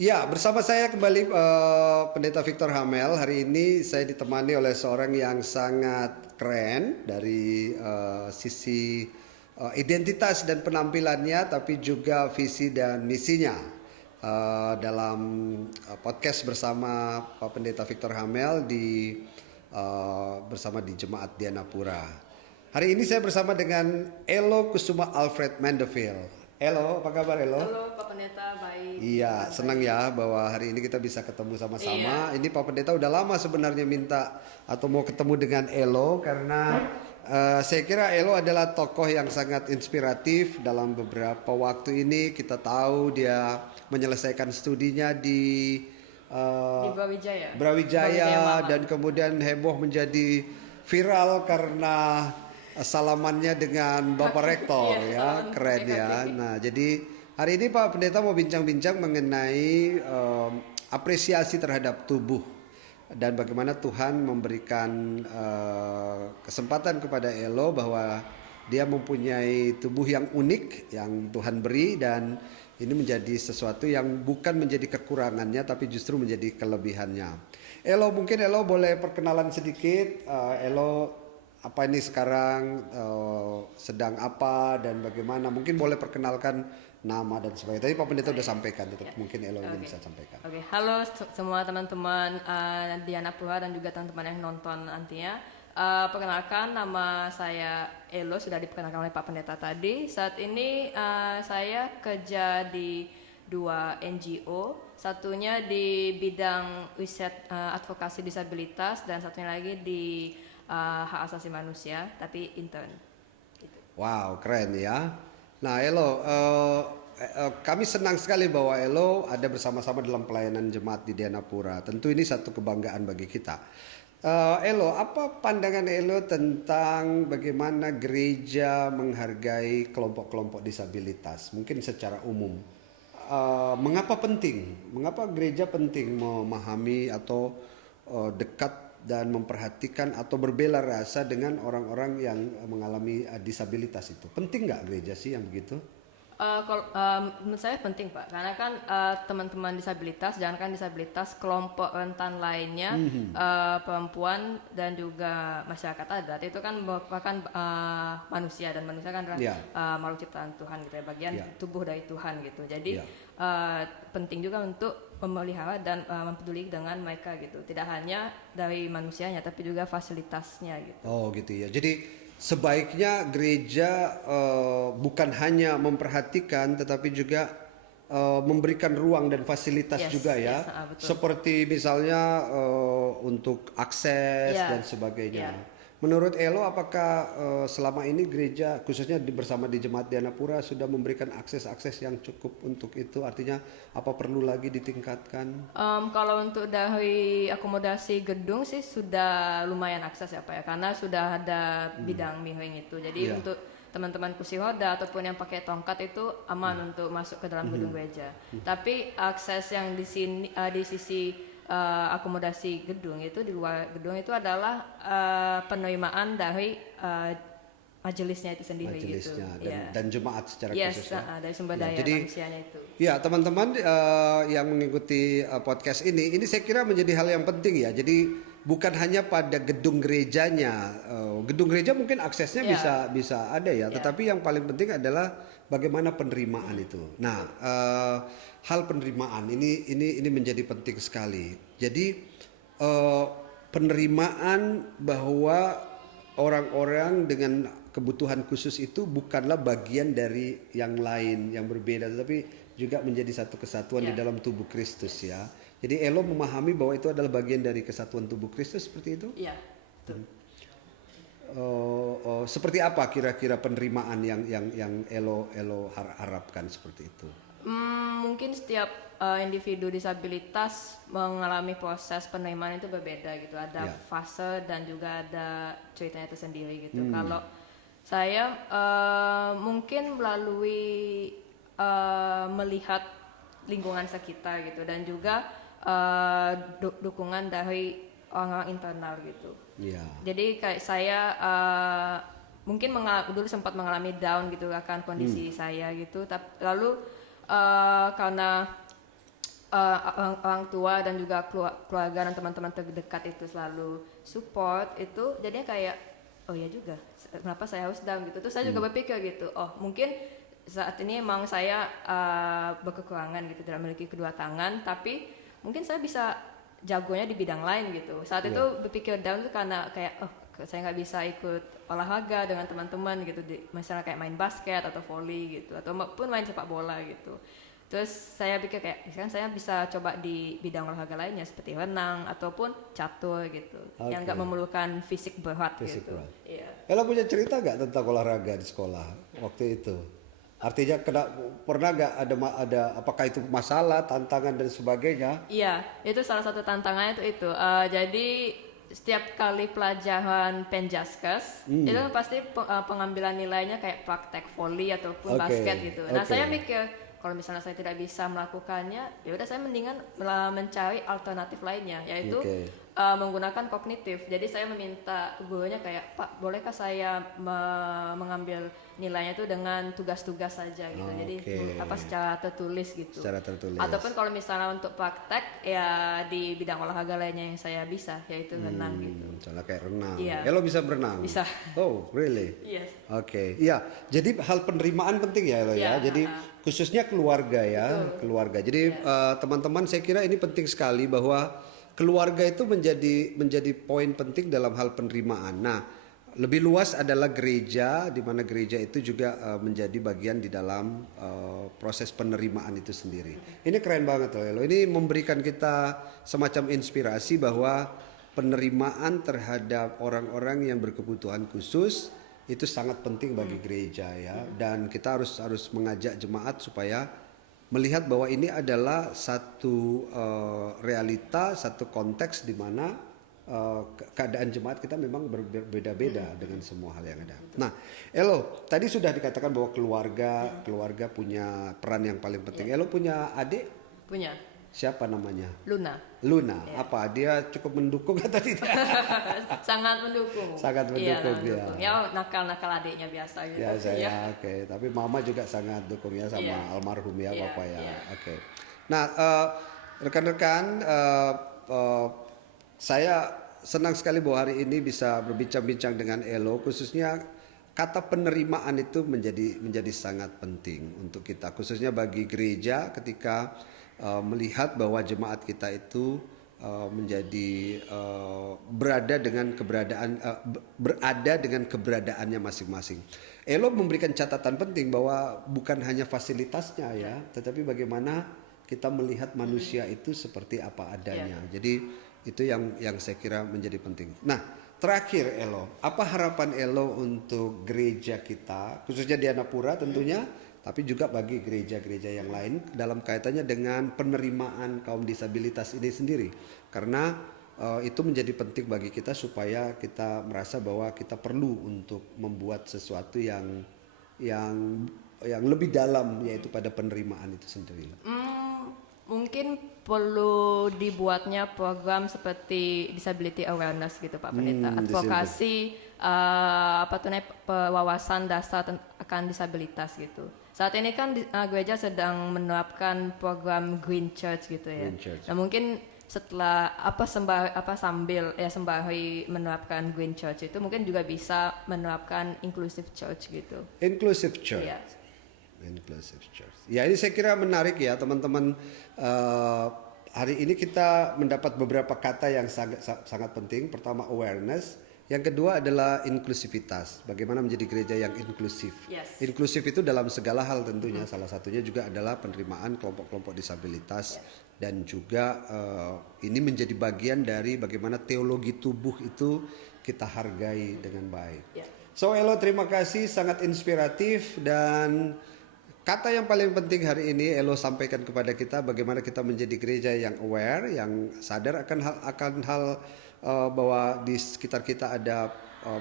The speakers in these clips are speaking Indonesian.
Ya, bersama saya kembali Pendeta Victor Hamel. Hari ini saya ditemani oleh seorang yang sangat keren dari sisi identitas dan penampilannya, tapi juga visi dan misinya. Dalam podcast bersama Pak Pendeta Victor Hamel bersama di Jemaat Dianapura. Hari ini saya bersama dengan Elo Kusuma Alfred Mandeville. Elo, apa kabar Elo? Halo Pak Pendeta, baik. Iya, senang ya bahwa hari ini kita bisa ketemu sama-sama. Ini Pak Pendeta udah lama sebenarnya minta atau mau ketemu dengan Elo karena saya kira Elo adalah tokoh yang sangat inspiratif dalam beberapa waktu ini. Kita tahu dia menyelesaikan studinya di Di Brawijaya. Brawijaya dan kemudian heboh menjadi viral karena salamannya dengan Bapak Rektor Iya, ya, salam keren ya. PKP. Nah, jadi hari ini Pak Pendeta mau bincang-bincang mengenai apresiasi terhadap tubuh dan bagaimana Tuhan memberikan kesempatan kepada Elo bahwa dia mempunyai tubuh yang unik yang Tuhan beri dan ini menjadi sesuatu yang bukan menjadi kekurangannya tapi justru menjadi kelebihannya. Elo, mungkin Elo boleh perkenalan sedikit. Elo apa ini sekarang sedang apa dan bagaimana? Mungkin boleh perkenalkan nama dan sebagainya. Tadi Pak Pendeta sudah sampaikan, tetap mungkin Elo ini bisa sampaikan. Oke, halo semua teman-teman Dianapura dan juga teman-teman yang nonton nantinya. Perkenalkan, nama saya Elo, sudah diperkenalkan oleh Pak Pendeta tadi. Saat ini saya kerja di dua NGO, satunya di bidang riset advokasi disabilitas dan satunya lagi di hak asasi manusia, tapi intern. Gitu. Wow, keren ya. Nah, Elo, kami senang sekali bahwa Elo ada bersama-sama dalam pelayanan jemaat di Dianapura. Tentu ini satu kebanggaan bagi kita. Elo, apa pandangan Elo tentang bagaimana gereja menghargai kelompok-kelompok disabilitas? Mungkin secara umum. Mengapa penting? Mengapa gereja penting memahami atau dekat dan memperhatikan atau berbela rasa dengan orang-orang yang mengalami disabilitas itu? Penting nggak gereja sih yang begitu? Menurut saya penting Pak, karena kan teman-teman disabilitas, jangankan disabilitas, kelompok rentan lainnya, perempuan dan juga masyarakat adat itu kan merupakan manusia, dan manusia kan adalah makhluk ciptaan Tuhan gitu ya, bagian tubuh dari Tuhan gitu. Jadi penting juga untuk memelihara dan mempeduli dengan mereka gitu, tidak hanya dari manusianya tapi juga fasilitasnya gitu. Oh gitu ya. Jadi sebaiknya gereja bukan hanya memperhatikan tetapi juga memberikan ruang dan fasilitas juga ya. Betul. Seperti misalnya untuk akses dan sebagainya. Menurut Elo, apakah selama ini gereja khususnya bersama di Jemaat Dianapura sudah memberikan akses-akses yang cukup untuk itu? Artinya apa perlu lagi ditingkatkan? Kalau untuk dari akomodasi gedung sih sudah lumayan akses ya Pak ya, karena sudah ada bidang miring itu. Jadi untuk teman-teman kursi roda ataupun yang pakai tongkat itu aman untuk masuk ke dalam gedung gereja. Tapi akses yang di sini di sisi akomodasi gedung itu, di luar gedung itu adalah penerimaan dari majelisnya itu sendiri gitu. Dan jemaat secara khusus ya. Dari sumber daya manusianya itu. Ya teman-teman yang mengikuti podcast ini saya kira menjadi hal yang penting ya. Jadi bukan hanya pada gedung gerejanya, gedung gereja mungkin aksesnya bisa ada ya. Tetapi yang paling penting adalah bagaimana penerimaan itu. Nah, hal penerimaan ini menjadi penting sekali. Jadi penerimaan bahwa orang-orang dengan kebutuhan khusus itu bukanlah bagian dari yang lain yang berbeda, tetapi juga menjadi satu kesatuan di dalam tubuh Kristus ya. Jadi Elo memahami bahwa itu adalah bagian dari kesatuan tubuh Kristus, seperti itu? Iya, betul. Seperti apa kira-kira penerimaan yang Elo harapkan seperti itu? Mungkin setiap individu disabilitas mengalami proses penerimaan itu berbeda gitu. Ada fase dan juga ada ceritanya itu sendiri gitu. Kalau saya mungkin melalui melihat lingkungan sekitar gitu, dan juga dukungan dari orang-orang internal gitu. Jadi kayak saya mungkin dulu sempat mengalami down gitu akan kondisi saya gitu. Lalu karena orang tua dan juga keluarga dan teman-teman terdekat itu selalu support, itu jadinya kayak oh ya juga, kenapa saya harus down gitu. Terus saya juga berpikir gitu, oh mungkin saat ini emang saya berkekurangan gitu, tidak memiliki kedua tangan, tapi mungkin saya bisa jagonya di bidang lain gitu. Saat itu berpikir down tuh karena kayak oh saya nggak bisa ikut olahraga dengan teman-teman gitu, misalnya kayak main basket atau volley gitu, atau pun main sepak bola gitu. Terus saya pikir kayak sekarang saya bisa coba di bidang olahraga lainnya seperti renang ataupun catur gitu, yang nggak memerlukan fisik berat gitu. Iya. Elo punya cerita nggak tentang olahraga di sekolah waktu itu? Artinya pernah nggak ada apakah itu masalah, tantangan dan sebagainya? Iya, itu salah satu tantangannya itu. Jadi setiap kali pelajaran penjaskes itu pasti pengambilan nilainya kayak praktek volley ataupun basket gitu. Nah saya mikir kalau misalnya saya tidak bisa melakukannya, ya udah saya mendingan mencari alternatif lainnya, yaitu menggunakan kognitif. Jadi saya meminta gurunya kayak Pak, bolehkah saya mengambil nilainya itu dengan tugas-tugas saja gitu. Jadi secara tertulis gitu. Secara tertulis. Ataupun kalau misalnya untuk praktek ya di bidang olahraga lainnya yang saya bisa, yaitu renang gitu. Misalnya kayak renang. Iya. Elo bisa berenang? Bisa. Oh, really? Yes. Oke. Iya, jadi hal penerimaan penting ya Elo ya. Jadi khususnya keluarga ya. Betul. Keluarga. Jadi teman-teman saya kira ini penting sekali bahwa keluarga itu menjadi poin penting dalam hal penerimaan. Nah, lebih luas adalah gereja, di mana gereja itu juga menjadi bagian di dalam proses penerimaan itu sendiri. Ini keren banget loh Elo. Ini memberikan kita semacam inspirasi bahwa penerimaan terhadap orang-orang yang berkebutuhan khusus itu sangat penting bagi gereja ya. Dan kita harus mengajak jemaat supaya melihat bahwa ini adalah satu realita, satu konteks di mana keadaan jemaat kita memang berbeda-beda dengan semua hal yang ada. Nah, Elo, tadi sudah dikatakan bahwa keluarga punya peran yang paling penting. Elo punya adik? Punya. Siapa namanya? Luna. Luna. Apa dia cukup mendukung atau tidak? Sangat mendukung. Sangat mendukung dia. Ya nakal-nakal adiknya biasa gitu. Biasa ya, oke. Tapi mama juga sangat dukung ya sama almarhum ya papa ya. Oke. Nah, rekan-rekan, saya senang sekali bahwa hari ini bisa berbincang-bincang dengan Elo, khususnya kata penerimaan itu menjadi sangat penting untuk kita, khususnya bagi gereja ketika melihat bahwa jemaat kita itu menjadi berada dengan keberadaannya masing-masing. Elo memberikan catatan penting bahwa bukan hanya fasilitasnya ya, tetapi bagaimana kita melihat manusia itu seperti apa adanya. Jadi itu yang saya kira menjadi penting. Nah, terakhir Elo, apa harapan Elo untuk gereja kita, khususnya di Dianapura tentunya, tapi juga bagi gereja-gereja yang lain dalam kaitannya dengan penerimaan kaum disabilitas ini sendiri. Karena itu menjadi penting bagi kita supaya kita merasa bahwa kita perlu untuk membuat sesuatu yang lebih dalam, yaitu pada penerimaan itu sendiri. Mungkin perlu dibuatnya program seperti disability awareness gitu Pak Pendeta, advokasi wawasan dasar akan disabilitas gitu. Saat ini kan gereja sedang menerapkan program Green Church gitu ya. Nah mungkin setelah sembari menerapkan Green Church itu mungkin juga bisa menerapkan Inclusive Church gitu. Inclusive Church. Yeah. Inclusive Church. Ya ini saya kira menarik ya teman-teman. Hari ini kita mendapat beberapa kata yang sangat penting. Pertama awareness, yang kedua adalah inklusivitas. Bagaimana menjadi gereja yang inklusif. Yes. Inklusif itu dalam segala hal tentunya. Salah satunya juga adalah penerimaan kelompok-kelompok disabilitas. Dan juga ini menjadi bagian dari bagaimana teologi tubuh itu kita hargai dengan baik. So Elo, terima kasih, sangat inspiratif. Dan kata yang paling penting hari ini Elo sampaikan kepada kita bagaimana kita menjadi gereja yang aware, yang sadar akan hal bahwa di sekitar kita ada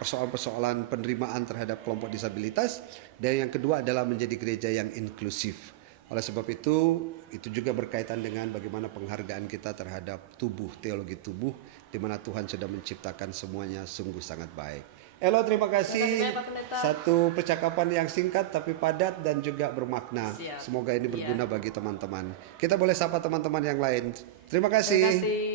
persoalan-persoalan penerimaan terhadap kelompok disabilitas, dan yang kedua adalah menjadi gereja yang inklusif. Oleh sebab itu juga berkaitan dengan bagaimana penghargaan kita terhadap tubuh, teologi tubuh, di mana Tuhan sudah menciptakan semuanya sungguh sangat baik. Elo, terima kasih. banyak, Pak Pendeta. Satu percakapan yang singkat tapi padat dan juga bermakna. Siap. Semoga ini Iya. berguna bagi teman-teman. Kita boleh sapa teman-teman yang lain. Terima kasih. Terima kasih.